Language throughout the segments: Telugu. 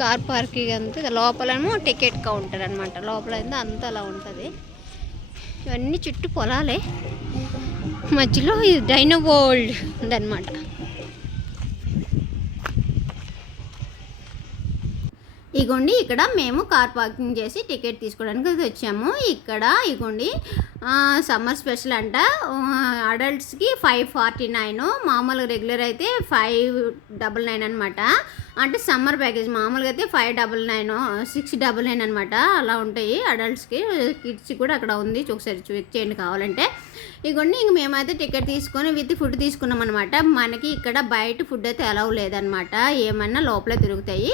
కార్ పార్కింగ్ అంతా లోపలేమో టికెట్ కౌంటర్ అనమాట. లోపల అంతా అలా ఉంటుంది. ఇవన్నీ చుట్టూ పొలాలే, మధ్యలో ఇది డైనో వరల్డ్ ఉందన్నమాట. ఇగోండి ఇక్కడ మేము కార్ పార్కింగ్ చేసి టికెట్ తీసుకోవడానికి వచ్చాము. ఇక్కడ ఇగోండి సమ్మర్ స్పెషల్ అంట. అడల్ట్స్కి 549, మామూలుగా రెగ్యులర్ అయితే 599 అనమాట. అంటే సమ్మర్ ప్యాకేజ్ మామూలుగా అయితే 599, 699 అనమాట. అలా ఉంటాయి అడల్ట్స్కి. కిడ్స్కి కూడా అక్కడ ఉంది, ఒకసారి చెక్ చేయండి కావాలంటే. ఇగోండి ఇంక మేమైతే టికెట్ తీసుకొని విత్ ఫుడ్ తీసుకున్నాం అనమాట. మనకి ఇక్కడ బయట ఫుడ్ అయితే అలౌ లేదనమాట. ఏమన్నా లోపలే తిరుగుతాయి.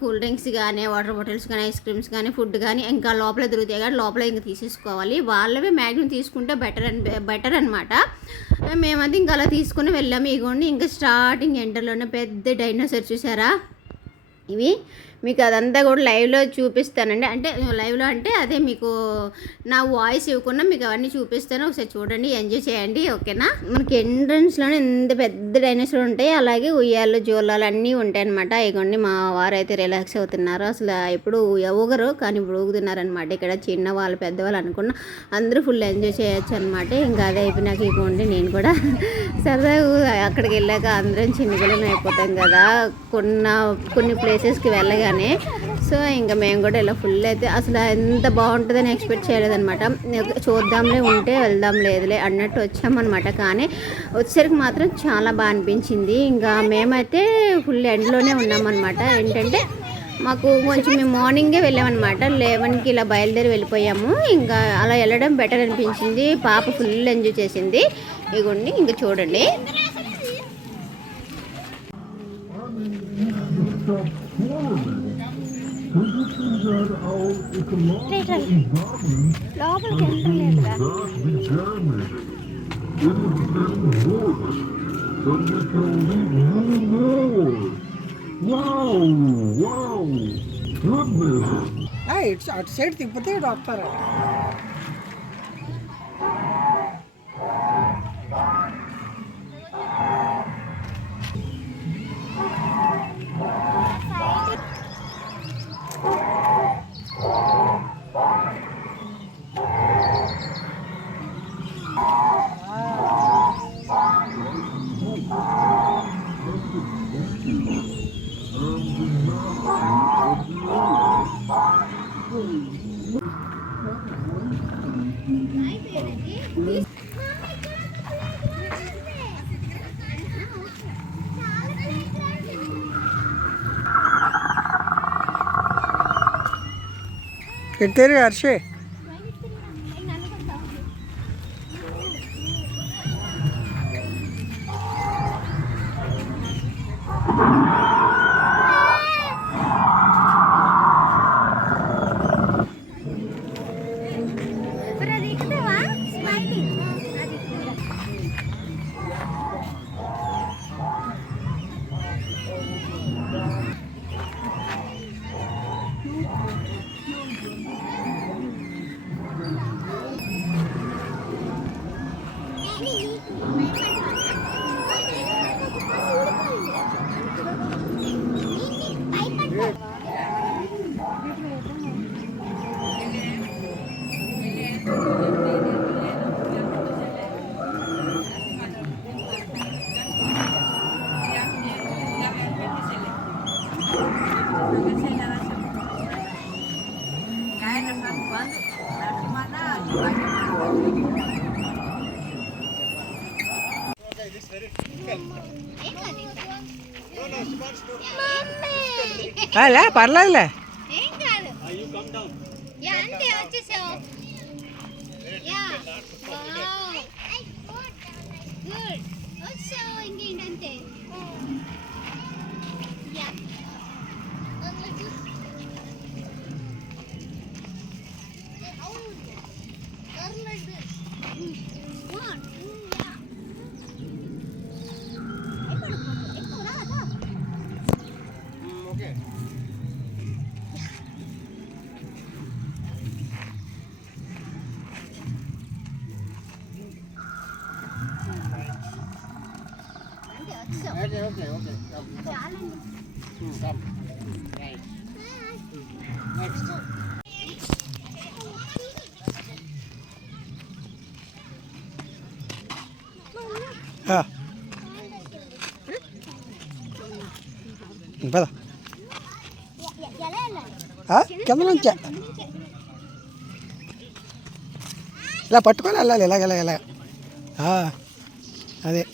కూల్ డ్రింక్స్ కానీ, వాటర్ బాటిల్స్ కానీ, ఐస్ క్రీమ్స్ కానీ, ఫుడ్ కానీ ఇంకా లోపలే దొరుకుతాయి. కానీ లోపల ఇంకా తీసేసుకోవాలి. వాళ్ళవే మ్యాక్సిమం తీసుకుంటే బెటర్ అనమాట. మేమైతే ఇంకా అలా తీసుకుని వెళ్ళాము. ఇగోండి ఇంకా స్టార్టింగ్ ఎంటర్లోనే పెద్ద డైనోసార్ చూసారా. ఇవి మీకు అదంతా కూడా లైవ్లో చూపిస్తానండి. అంటే లైవ్లో అంటే అదే మీకు నా వాయిస్ ఇవ్వకుండా మీకు అవన్నీ చూపిస్తాను. ఒకసారి చూడండి, ఎంజాయ్ చేయండి, ఓకేనా. మనకి ఎంట్రన్స్లోనే ఎంత పెద్ద డైనోసార్ ఉంటాయి. అలాగే ఉయ్యాలు, జోలాలు అన్నీ ఉంటాయి అనమాట. ఇగోండి మా వారైతే రిలాక్స్ అవుతున్నారు. అసలు ఎప్పుడు ఊగరు, కానీ ఇప్పుడు ఊగుతున్నారనమాట. ఇక్కడ చిన్నవాళ్ళు పెద్దవాళ్ళు అనుకున్న అందరూ ఫుల్ ఎంజాయ్ చేయొచ్చు అనమాట. ఇంకా అదే అయిపోయినాక ఇగోండి నేను కూడా సరదాగా అక్కడికి వెళ్ళాక అందరం చిన్నపిల్లలు అయిపోతాం కదా కొన్ని ప్లేసెస్కి వెళ్ళగా. సో ఇంకా మేము కూడా ఇలా ఫుల్ అయితే అసలు ఎంత బాగుంటుందని ఎక్స్పెక్ట్ చేయలేదన్నమాట. చూద్దాంలే, ఉంటే వెళ్దాం లేదులే అన్నట్టు వచ్చామన్నమాట. కానీ వచ్చేసరికి మాత్రం చాలా బాగా అనిపించింది. ఇంకా మేమైతే ఫుల్ ఎండ్లోనే ఉన్నామన్నమాట. ఏంటంటే మాకు కొంచెం మేము మార్నింగే వెళ్ళామన్నమాట. 11కి ఇలా బయలుదేరి వెళ్ళిపోయాము. ఇంకా అలా వెళ్ళడం బెటర్ అనిపించింది. పాప ఫుల్ ఎంజాయ్ చేసింది. ఇగోండి ఇంకా చూడండి. అటు సైడ్ తిప్పితే ఇటు వస్తారు. పెట్టారు హర్షే. పర్లేదులే. ఇంకేంటంటే ఓకే ఓకే ఓకే నెక్స్ట్ పద కింద నుంచే ఇలా పట్టుకొని వెళ్ళాలి ఇలా అదే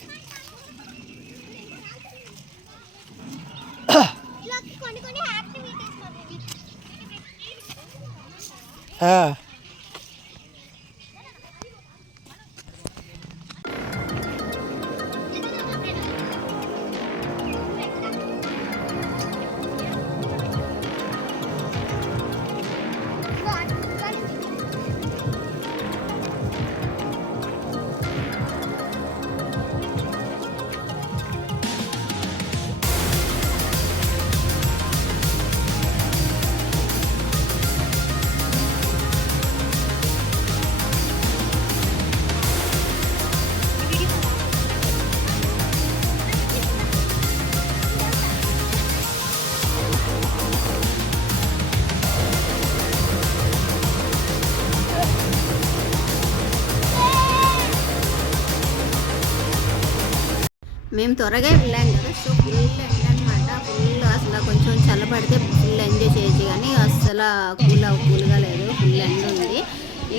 మేము త్వరగా వెళ్ళాం కదా, సో ఫుల్ ఎండ అనమాట. ఫుల్ అసలు కొంచెం చల్లబడితే ఫుల్ ఎంజాయ్ చేయొచ్చు, కానీ అసలు కూల్గా లేదు, ఫుల్ ఎండ ఉంది.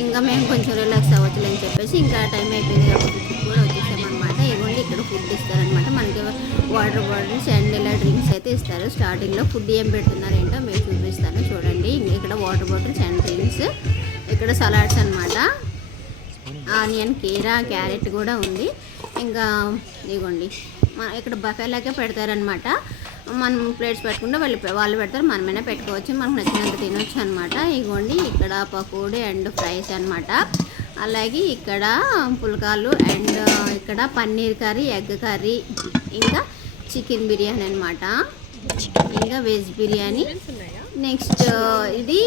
ఇంకా మేము కొంచెం రిలాక్స్ అవ్వచ్చులే అని చెప్పేసి ఇంకా టైం అయిపోయింది కాబట్టి ఫుడ్ కూడా వచ్చేసామన్నమాట. ఇవ్వండి ఇక్కడ ఫుడ్ ఇస్తారనమాట మనకి, వాటర్ బాటిల్స్ అండ్ ఇలా డ్రింక్స్ అయితే ఇస్తారు. స్టార్టింగ్లో ఫుడ్ ఏం పెడుతున్నారు ఏంటో మేము చూపిస్తాను చూడండి. ఇక్కడ వాటర్ బాటిల్స్ అండ్ డ్రింక్స్, ఇక్కడ సలాడ్స్ అనమాట, ఆనియన్, కీరా, క్యారెట్ కూడా ఉంది. ఇంకా ఇదిగోండి ఇక్కడ బఫేలాగే పెడతారనమాట. మనం ప్లేట్స్ పెట్టుకుంటే వాళ్ళు పెడతారు, మనమైనా పెట్టుకోవచ్చు, మనకు నచ్చినంత తినొచ్చు అనమాట. ఇదిగోండి ఇక్కడ పకోడీ అండ్ ఫ్రైస్ అనమాట. అలాగే ఇక్కడ పుల్కాలు అండ్ ఇక్కడ పన్నీర్ కర్రీ, ఎగ్ కర్రీ, ఇంకా చికెన్ బిర్యానీ అనమాట, ఇంకా వెజ్ బిర్యానీ. నెక్స్ట్ ఇది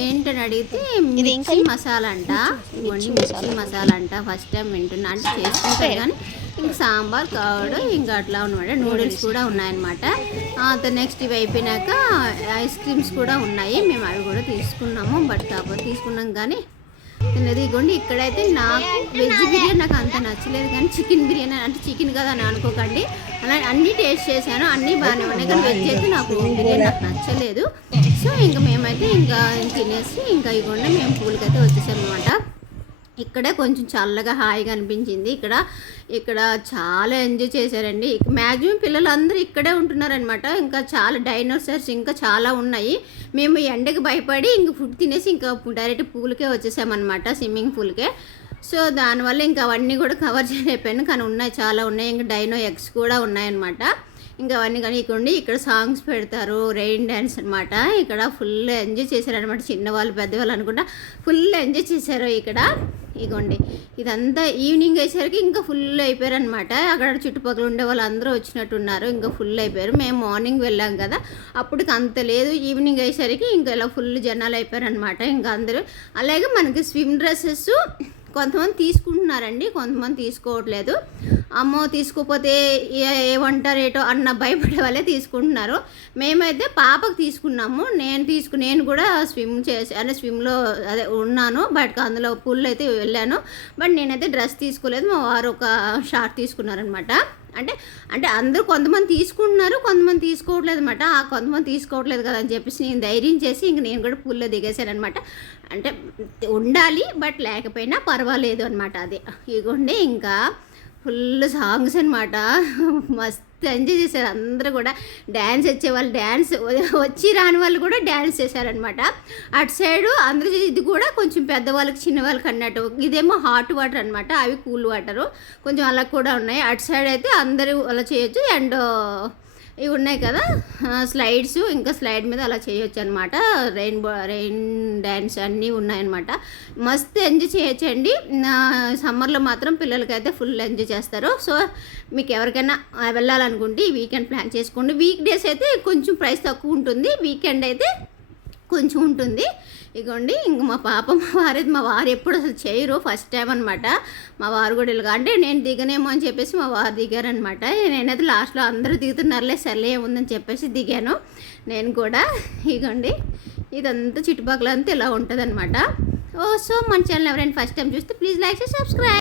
ఏంటని అడిగితే మిర్చి మసాలా అంట. ఇవ్వండి మిర్చి మసాలా అంట, ఫస్ట్ టైం వింటున్నా, అంటే చేసుకుంటారు కానీ ఇంకా సాంబార్ కర్డ్ ఇంకా అట్లా ఉన్నమాట. నూడిల్స్ కూడా ఉన్నాయన్నమాట. నెక్స్ట్ ఇవి అయిపోయినాక ఐస్ క్రీమ్స్ కూడా ఉన్నాయి, మేము అవి కూడా తీసుకున్నాము. బట్ కాకపోతే తీసుకున్నాం కానీ తిన్నది. ఇగోండి ఇక్కడైతే నాకు వెజ్ బిర్యానీ నాకు అంత నచ్చలేదు, కానీ చికెన్ బిర్యానీ అంటే చికెన్ కదా అని అనుకోకండి, అలా అన్నీ టేస్ట్ చేశాను, అన్నీ బాగానే ఉన్నాయి, కానీ వెజ్ అయితే నాకు బిర్యానీ నాకు నచ్చలేదు. సో ఇంకా మేమైతే ఇంకా తినేసి ఇంకా ఇవ్వండి మేము పూలకైతే వచ్చేసాం అనమాట. ఇక్కడే కొంచెం చల్లగా హాయిగా అనిపించింది. ఇక్కడ చాలా ఎంజాయ్ చేశారండి. మ్యాక్సిమం పిల్లలందరూ ఇక్కడే ఉంటున్నారనమాట. ఇంకా చాలా డైనోసార్స్ ఇంకా చాలా ఉన్నాయి. మేము ఎండకి భయపడి ఇంక ఫుడ్ తినేసి ఇంకా డైరెక్ట్ పూల్కే వచ్చేసామన్నమాట, స్విమ్మింగ్ పూల్కే. సో దానివల్ల ఇంకా అవన్నీ కూడా కవర్ చేయలేకపోయాను, కానీ ఉన్నాయి, చాలా ఉన్నాయి. ఇంకా డైనో ఎగ్స్ కూడా ఉన్నాయన్నమాట. ఇంకా అవన్నీ కానీ ఇక్కడ సాంగ్స్ పెడతారు, రెయిన్ డ్యాన్స్ అనమాట. ఇక్కడ ఫుల్ ఎంజాయ్ చేశారనమాట, చిన్నవాళ్ళు పెద్దవాళ్ళు అనుకుంటా ఫుల్ ఎంజాయ్ చేశారు ఇక్కడ. ఇగోండి ఇదంతా ఈవినింగ్ అయ్యేసరికి ఇంకా ఫుల్ అయిపోయారనమాట. అక్కడ చుట్టుపక్కల ఉండే వాళ్ళు అందరూ వచ్చినట్టున్నారు, ఇంకా ఫుల్ అయిపోయారు. మేము మార్నింగ్ వెళ్ళాం కదా, అప్పటికి అంత లేదు. ఈవినింగ్ అయ్యేసరికి ఇంకా ఇలా ఫుల్ జనాలు అయిపోయారనమాట ఇంకా అందరూ. అలాగే మనకి స్విమ్ డ్రెస్సెస్ కొంతమంది తీసుకుంటున్నారండి, కొంతమంది తీసుకోవట్లేదు. అమ్మో తీసుకోకపోతే ఏమంటారేటో అన్న భయపడే వాళ్ళే తీసుకుంటున్నారు. మేమైతే పాపకు తీసుకున్నాము. నేను కూడా స్విమ్ చేసి అంటే స్విమ్లో అదే ఉన్నాను, బట్ అందులో పూల్ అయితే వెళ్ళాను. బట్ నేనైతే డ్రెస్ తీసుకోలేదు, మా వారు ఒక షార్ట్ తీసుకున్నారనమాట. అంటే అందరూ కొంతమంది తీసుకుంటున్నారు, కొంతమంది తీసుకోవట్లేదు అనమాట. ఆ కొంతమంది తీసుకోవట్లేదు కదా అని చెప్పేసి నేను ధైర్యం చేసి ఇంక నేను కూడా పూల్లో దిగేశాను అనమాట. అంటే ఉండాలి బట్ లేకపోయినా పర్వాలేదు అనమాట. అది ఇగోండి ఇంకా ఫుల్ సాంగ్స్ అనమాట, మస్తు ఎంజాయ్ చేశారు అందరూ కూడా. డ్యాన్స్ వచ్చేవాళ్ళు డ్యాన్స్, వచ్చి రాని వాళ్ళు కూడా డ్యాన్స్ చేశారనమాట. అటు సైడు అందరూ ఇది కూడా కొంచెం పెద్దవాళ్ళకి చిన్నవాళ్ళకి అన్నట్టు, ఇదేమో హాట్ వాటర్ అనమాట, అవి కూల్ వాటరు కొంచెం అలా కూడా ఉన్నాయి. అటు సైడ్ అయితే అందరూ అలా చేయొచ్చు. అండ్ ఇవి ఉన్నాయి కదా స్లైడ్స్, ఇంకా స్లైడ్ మీద అలా చేయొచ్చు అనమాట. రెయిన్ డ్యాన్స్ అన్నీ ఉన్నాయన్నమాట. మస్తు ఎంజాయ్ చేయొచ్చు అండి. సమ్మర్లో మాత్రం పిల్లలకైతే ఫుల్ ఎంజాయ్ చేస్తారు. సో మీకు ఎవరికైనా వెళ్ళాలనుకుంటే ఈ వీకెండ్ ప్లాన్ చేసుకోండి. వీక్ డేస్ అయితే కొంచెం ప్రైస్ తక్కువ ఉంటుంది, వీకెండ్ అయితే కొంచెం ఉంటుంది. ఇగోండి ఇంక మా పాప మా వారు ఎప్పుడు అసలు చేయరు, ఫస్ట్ టైం అనమాట. మా వారు కూడా ఇలాగ అంటే నేను దిగనేమో అని చెప్పేసి మా వారు దిగారనమాట. నేనైతే లాస్ట్లో అందరూ దిగుతున్నారులే సర్లే ఏముందని చెప్పేసి దిగాను నేను కూడా. ఇగోండి ఇదంతా చుట్టుపక్కల అంతా ఇలా ఉంటుంది అనమాట. సో మన ఛానల్ ఎవరైనా ఫస్ట్ టైం చూస్తే ప్లీజ్ లైక్ చేసి సబ్స్క్రైబ్.